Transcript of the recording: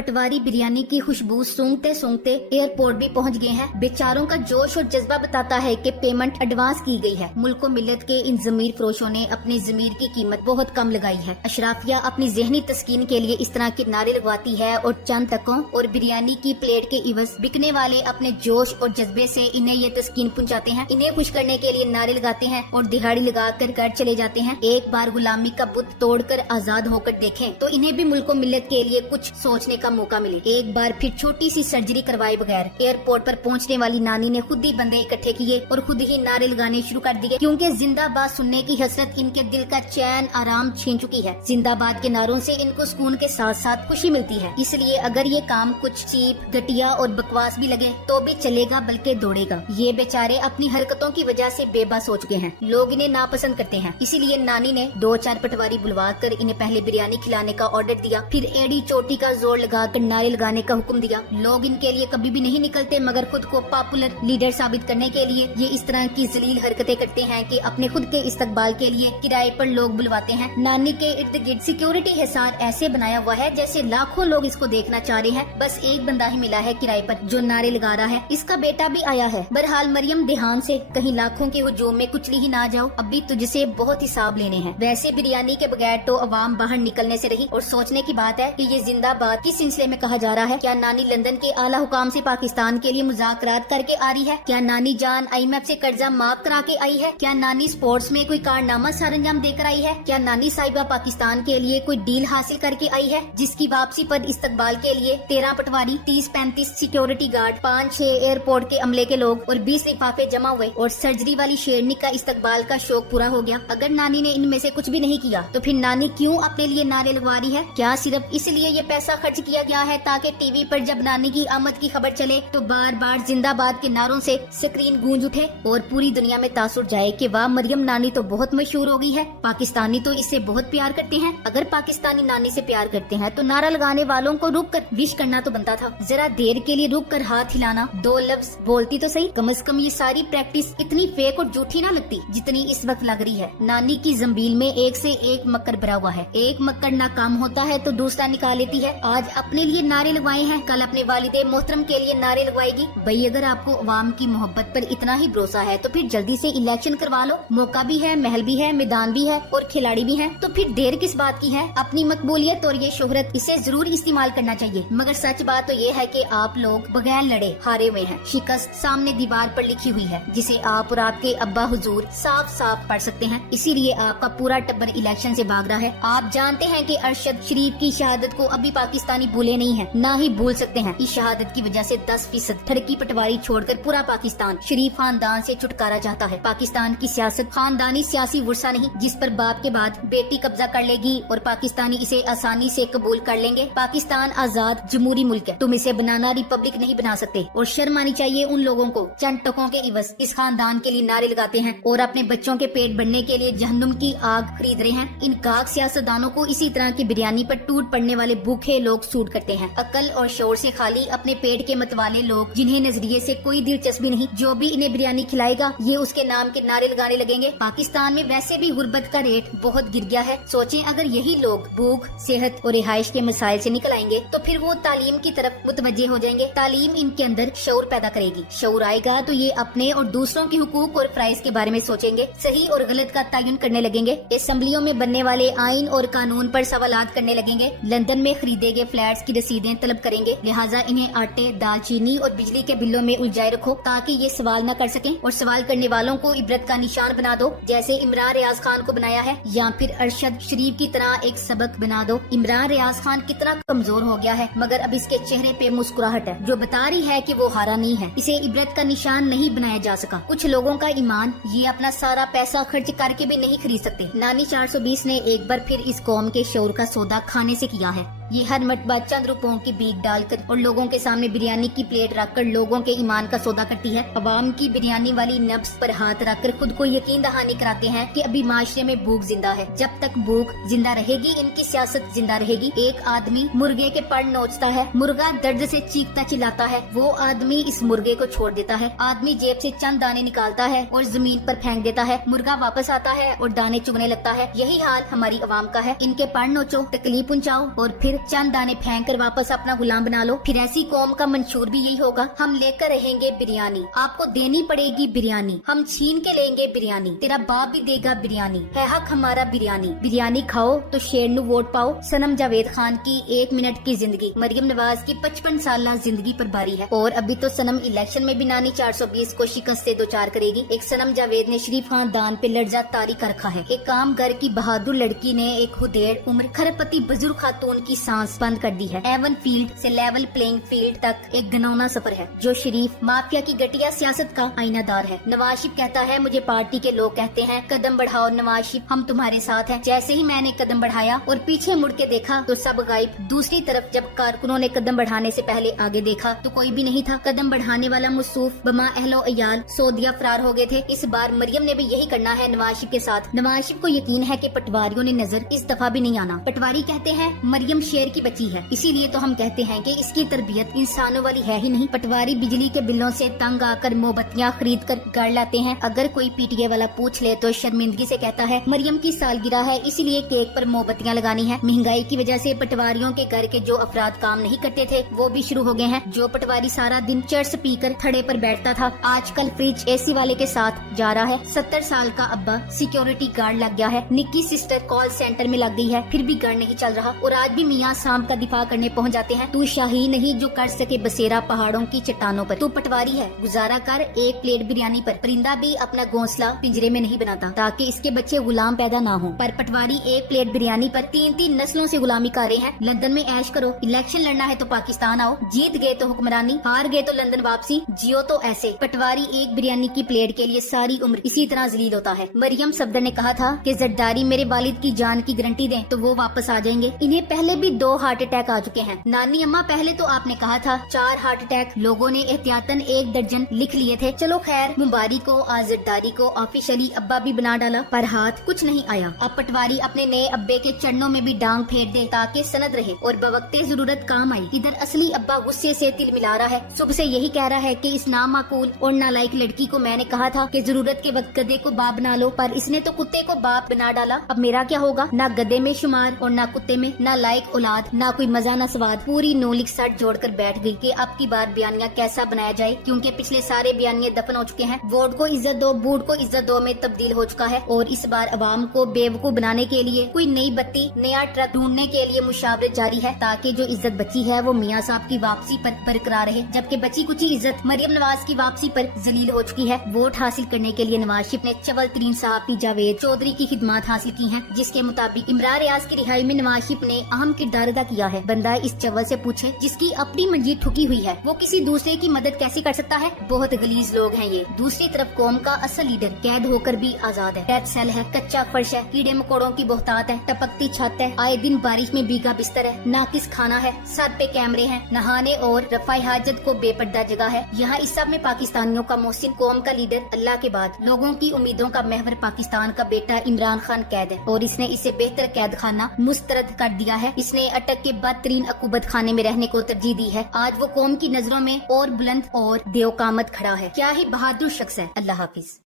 पटवारी बिरयानी की खुशबू सूंघते सूंघते एयरपोर्ट भी पहुंच गए हैं। बेचारों का जोश और जज्बा बताता है कि पेमेंट एडवांस की गई है। मुल्क मिल्लत के इन जमीर फरोशों ने अपनी जमीर की कीमत बहुत कम लगाई है। अशराफिया अपनी जहनी तस्कीन के लिए इस तरह के नारे लगवाती है और चंद टकों और बिरयानी की प्लेट के इवज बिकने वाले अपने जोश और जज्बे से इन्हें ये तस्कीन पहुंचाते हैं। इन्हें खुश करने के लिए नारे लगाते हैं और दिहाड़ी लगाकर घर चले जाते हैं। एक बार गुलामी का बुत तोड़कर आजाद होकर देखें तो इन्हें भी मुल्क मिल्लत के लिए कुछ सोचने का मौका मिले। एक बार फिर छोटी सी सर्जरी करवाए बगैर एयरपोर्ट पर पहुंचने वाली नानी ने खुद ही बंदे इकट्ठे किए और खुद ही नारे लगाने शुरू कर दिए, क्योंकि जिंदाबाद सुनने की हसरत इनके दिल का चैन आराम छीन चुकी है। जिंदाबाद के नारों से इनको सुकून के साथ साथ खुशी मिलती है। इसलिए अगर ये काम कुछ चीप, घटिया और बकवास भी लगे तो भी चलेगा, बल्कि दौड़ेगा। ये बेचारे अपनी हरकतों की वजह से बेबस हो चुके हैं। लोग इन्हें नापसंद करते हैं। इसीलिए नानी ने 2-4 पटवारी बुलवा कर इन्हें पहले बिरयानी खिलाने का ऑर्डर दिया, फिर एड़ी चोटी का जोर लगाकर नारे लगाने का हुक्म दिया। लोग इनके लिए कभी भी नहीं निकलते, मगर खुद को पॉपुलर लीडर साबित करने के लिए ये इस तरह की जलील हरकतें करते हैं कि अपने खुद के इस्तकबाल के लिए किराए पर लोग बुलवाते हैं। नानी के इर्द गिर्द सिक्योरिटी हिसार ऐसे बनाया हुआ है जैसे लाखों लोग इसको देखना चाह रहे हैं। बस एक बंदा ही मिला है किराए पर जो नारे लगा रहा है। इसका बेटा भी आया है। बहरहाल मरियम ध्यान से, कहीं लाखों के हुजूम में कुचली ही ना जाओ। अभी तुझसे बहुत हिसाब लेने हैं। वैसे बिरयानी के बगैर तो अवाम बाहर निकलने से रही। और सोचने की बात है कि ये जिंदाबाद किस सिलसिले में कहा जा रहा है। क्या नानी लंदन के आला हुकाम से पाकिस्तान के लिए मुज़ाकरात करके आ रही है? क्या नानी जान IMF से कर्जा माफ करा के आई है? क्या नानी स्पोर्ट्स में कोई कारनामा सरंजाम देकर आई है? क्या नानी साहिबा पाकिस्तान के लिए कोई डील हासिल करके आई है, जिसकी वापसी पर इस्तकबाल के लिए 13 पटवारी, 30-35 सिक्योरिटी गार्ड, 5-6 एयरपोर्ट के अमले के लोग और 20 लिफाफे जमा हुए और सर्जरी वाली शेरनी का इस्तकबाल का शौक पूरा हो गया? अगर नानी ने इनमें से कुछ भी नहीं किया तो फिर नानी क्यों अपने लिए नारे लगवा रही है? क्या सिर्फ इसलिए ये पैसा खर्च किया गया है ताकि टीवी पर जब नानी की आमद की खबर चले तो बार बार जिंदाबाद के नारों से स्क्रीन गूंज उठे और पूरी दुनिया में तासुर जाए कि वाह, मरियम नानी तो बहुत मशहूर हो गई है, पाकिस्तानी तो इससे बहुत प्यार करते हैं। अगर पाकिस्तानी नानी से प्यार करते हैं तो नारा लगाने वालों को रुक कर विश करना तो बनता था। जरा देर के लिए रुक कर हाथ हिलाना, 2 लफ्ज बोलती तो सही। कम से कम ये सारी प्रैक्टिस इतनी फेक और झूठी ना लगती जितनी इस वक्त लग रही है। नानी की जंबील में एक से एक मक्कर भरा हुआ है। एक मक्कर नाकाम होता है तो दूसरा निकाल लेती है। आज अपने लिए नारे लगवाए हैं, कल अपने वालिदे मोहतरम के लिए नारे लगवाएगी। भाई अगर आपको अवाम की मोहब्बत पर इतना ही भरोसा है तो फिर जल्दी से इलेक्शन करवा लो। मौका भी है, महल भी है, मैदान भी है और खिलाड़ी भी है, तो फिर देर किस बात की है? अपनी मकबूलियत और ये शोहरत इसे जरूर इस्तेमाल करना चाहिए। मगर सच बात तो ये है कि आप लोग बगैर लड़े हारे हुए हैं। शिकस्त सामने दीवार पर लिखी हुई है जिसे आप और आपके अब्बा हुजूर साफ साफ पढ़ सकते हैं। इसीलिए आपका पूरा टब्बर इलेक्शन से भाग रहा है। आप जानते हैं कि अरशद शरीफ की शहादत को अभी पाकिस्तानी भूले नहीं है, ना ही भूल सकते हैं। इस शहादत की वजह से 10% ठरकी पटवारी छोड़कर पूरा पाकिस्तान शरीफ खानदान से छुटकारा चाहता है। पाकिस्तान की सियासत खानदानी सियासी वर्षा नहीं जिस पर बाप के बाद बेटी कब्जा कर लेगी और पाकिस्तानी इसे आसानी से कबूल कर लेंगे। पाकिस्तान आजाद जमहूरी मुल्क है, तुम इसे बनाना रिपब्लिक नहीं बना सकते। और शर्म आनी चाहिए उन लोगों को चंद टकों के इवज इस खानदान के लिए नारे लगाते हैं और अपने बच्चों के पेट भरने के लिए जहन्नुम की आग खरीद रहे हैं। इन काक सियासतदानों को इसी तरह की बिरयानी पर टूट पड़ने वाले भूखे लोग सूट करते हैं। अकल और शोर से खाली अपने पेट के मतवाले लोग जिन्हें नजरिए से कोई दिलचस्पी नहीं, जो भी इन्हें बिरयानी खिलाएगा ये उसके नाम के नारे लगाने लगेंगे। पाकिस्तान में वैसे भी गुर्बत का रेट बहुत गिर गया है। सोचें अगर यही लोग भूख, सेहत और रिहाइश के मसाइल से निकल आएंगे तो फिर वो तालीम की तरफ मुतवज्जे हो जाएंगे। तालीम इनके अंदर शऊर पैदा करेगी। शऊर आएगा तो ये अपने और दूसरों के हुकूक और फ्राइज के बारे में सोचेंगे, सही और गलत का तयन करने लगेंगे। असेंबलियों में बनने वाले आइन और कानून पर सवालात करने लगेंगे। लंदन में खरीदे गए फ्लैट्स की रसीदें तलब करेंगे। लिहाजा इन्हें आटे, दाल, चीनी और बिजली के बिलों में उलझाए रखो ताकि ये सवाल न कर सकें और सवाल करने वालों को इबरत का निशान बना दो, जैसे इमरान रियाज खान को बनाया है, या फिर अरशद शरीफ की तरह एक सबक बना दो। इमरान रियाज खान कितना कमजोर हो गया है, मगर अब इसके चेहरे पे मुस्कुराहट है जो बता रही है कि वो हारा नहीं है। इसे इबरत का निशान नहीं बनाया जा सका। कुछ लोगों का ईमान ये अपना सारा पैसा खर्च करके भी नहीं खरीद सकते। नानी 420 ने एक बार फिर इस कौम के शऊर का सौदा खाने से किया है। ये हर मर्तबा चंद रुपयों की भीख डालकर और लोगों के सामने बिरयानी की प्लेट रखकर लोगों के ईमान का सौदा करती है। अवाम की बिरयानी वाली नब्ज पर हाथ रखकर खुद को यकीन दहानी कराते हैं कि अभी माशरे में भूख जिंदा है। जब तक भूख जिंदा रहेगी इनकी सियासत जिंदा रहेगी। एक आदमी मुर्गे के पर नोचता है, मुर्गा दर्द से चीखता चिल्लाता है, वो आदमी इस मुर्गे को छोड़ देता है। आदमी जेब से चंद दाने निकालता है और जमीन पर फेंक देता है, मुर्गा वापस आता है और दाने चुगने लगता है। यही हाल हमारी अवाम का है। इनके पर नोचो, तकलीफ पहुँचाओ और फिर चंद दाने फेंक कर वापस अपना गुलाम बना लो, फिर ऐसी कौम का मंशूर भी यही होगा। हम लेकर रहेंगे बिरयानी, आपको देनी पड़ेगी बिरयानी, हम छीन के लेंगे बिरयानी, तेरा बाप भी देगा बिरयानी, है हक हमारा बिरयानी। बिरयानी खाओ तो शेरनू वोट पाओ। सनम जावेद खान की 1 मिनट की जिंदगी, मरियम नवाज की 55 साल जिंदगी पर भारी है। और अभी तो सनम इलेक्शन में भी नानी 420 को शिकस्त से 2-4 करेगी। एक सनम जावेद ने शरीफ खानदान पे लर्जा तारी कर रखा है। एक आम घर की बहादुर लड़की ने एक हुदेड़ उम्र खरपति बुजुर्ग खातून की सांस बंद कर दी है। एवन फील्ड से लेवल प्लेइंग फील्ड तक एक घनौना सफर है जो शरीफ माफिया की घटिया सियासत का आईनादार है। नवाज शरीफ कहता है मुझे पार्टी के लोग कहते हैं कदम बढ़ाओ नवाज शरीफ, हम तुम्हारे साथ हैं। जैसे ही मैंने कदम बढ़ाया और पीछे मुड़ के देखा तो सब गायब। दूसरी तरफ जब कारकुनों ने कदम बढ़ाने से पहले आगे देखा तो कोई भी नहीं था। कदम बढ़ाने वाला मुसूफ बमा अहलो अयाल सऊदीया फरार हो गए थे। इस बार मरियम ने भी यही करना है नवाज शरीफ के साथ। नवाज शरीफ को यकीन है कि पटवारियों ने नजर इस दफा भी नहीं आना। पटवारी कहते हैं मरियम शेर की बच्ची है, इसीलिए तो हम कहते हैं कि इसकी तरबियत इंसानों वाली है ही नहीं। पटवारी बिजली के बिलों से तंग आकर मोमबत्तियां खरीद कर गाड़ लाते हैं। अगर कोई पीटीए वाला पूछ ले तो शर्मिंदगी से कहता है मरियम की सालगिरह है इसीलिए केक पर मोमबत्तियां लगानी है। महंगाई की वजह से पटवारियों के घर के जो अफराद काम नहीं करते थे वो भी शुरू हो गए हैं। जो पटवारी सारा दिन चर्स पीकर थड़े पर बैठता था आजकल फ्रिज एसी वाले के साथ जा रहा है। 70 साल का अब्बा सिक्योरिटी गार्ड लग गया है। निक्की सिस्टर कॉल सेंटर में लग गई है, फिर भी घर नहीं चल रहा। और आज भी मियाँ शाम का दिफा करने पहुँच जाते हैं। तू शाही नहीं जो कर सके बसेरा पहाड़ों की चट्टानों पर। तू पटवारी है, गुजारा कर एक प्लेट बिरयानी पर। परिंदा भी अपना घोंसला पिंजरे में नहीं बनाता ताकि इसके बच्चे गुलाम पैदा ना हो, पर पटवारी एक प्लेट बिरयानी पर 3-3 नस्लों से गुलामी कर रहे हैं। लंदन में ऐश करो, इलेक्शन लड़ना है तो पाकिस्तान आओ, जीत गए तो हुक्मरानी, हार गए तो लंदन वापसी, जियो तो ऐसे। पटवारी एक बिरयानी की प्लेट के लिए सारी उम्र इसी तरह जलील होता है। मरियम सफदर ने कहा था कि जरदारी मेरे वालिद की जान की गारंटी दें तो वो वापस आ जाएंगे। इन्हें पहले भी 2 हार्ट अटैक आ चुके हैं। नानी अम्मा पहले तो आपने कहा था 4 हार्ट अटैक, लोगों ने एहतियातन 1 दर्जन लिख लिए थे। चलो खैर, मुबारक को आज जरदारी को ऑफिशियली अब्बा भी बना डाला, पर हाथ कुछ नहीं आया। अब पटवारी अपने नए अब्बे के चरणों में भी डांग फेर दे ताकि सनद रहे और बवक्ते जरूरत काम आई। इधर असली अब्बा गुस्से से तिल मिला रहा है। सुबह से यही कह रहा है कि इस नामाकूल और नालायक लड़की को मैंने कहा था कि जरूरत के वक्त गधे को बाप बना लो, पर इसने तो कुत्ते को बाप बना डाला। अब मेरा क्या होगा? ना गधे में शुमार और ना कुत्ते में, ना लायक औलाद, ना कोई मजा ना स्वाद। पूरी नोलिक सट जोड़कर बैठ गई कि अब की बार बयानिया कैसा बनाया जाए, क्योंकि पिछले सारे बयानिये दफन हो चुके हैं। वोट को इज्जत दो, बूढ़ को इज्जत दो में तब्दील हो चुका है। और इस बार अवाम को बेवकूफ बनाने के लिए कोई नई बत्ती, नया ट्रक ढूंढने के लिए मुशावरत जारी है ताकि जो इज्जत बची है वो मियाँ साहब की वापसी पर बरकरार रहे, जबकि बची कुची इज्जत मरियम नवाज की वापसी पर जलील हो चुकी है। वोट हासिल करने के लिए नवाज शरीफ ने चवल तरीन सहाफी जावेद चौधरी की खिदमत हासिल की हैं, जिसके मुताबिक इमरान रियाज की रिहाई में नवाज शरीफ ने अहम किरदार अदा किया है। बंदा इस चवल से पूछे जिसकी अपनी मंजीर ठुकी हुई है, वो किसी दूसरे की मदद कैसे कर सकता है? बहुत गलीज लोग हैं ये। दूसरी तरफ कौम का असल लीडर कैद होकर भी आजाद है। डेथ सेल है, कच्चा फर्श है, कीड़े मकोड़ों की बोहतात है, टपकती छत है, आए दिन बारिश में भीगा बिस्तर है, नाकिस खाना है, सर पे कैमरे हैं, नहाने और रफाई हाजत को बेपर्दा जगह है। यहाँ इस सब में पाकिस्तानियों का मोहसिन, कौम का लीडर, अल्लाह के बाद लोगों की उम्मीदों का महवर पाकिस्तान का बेटा इमरान खान कैद है और इसने इसे बेहतर कैद खाना मुस्तरद कर दिया है। इसने अटक के बदतरीन अकूबत खाने में रहने को तरजीह दी है। आज वो कौम की नजरों में और बुलंद और देवकामत खड़ा है। क्या ही बहादुर शख्स है। अल्लाह हाफिज।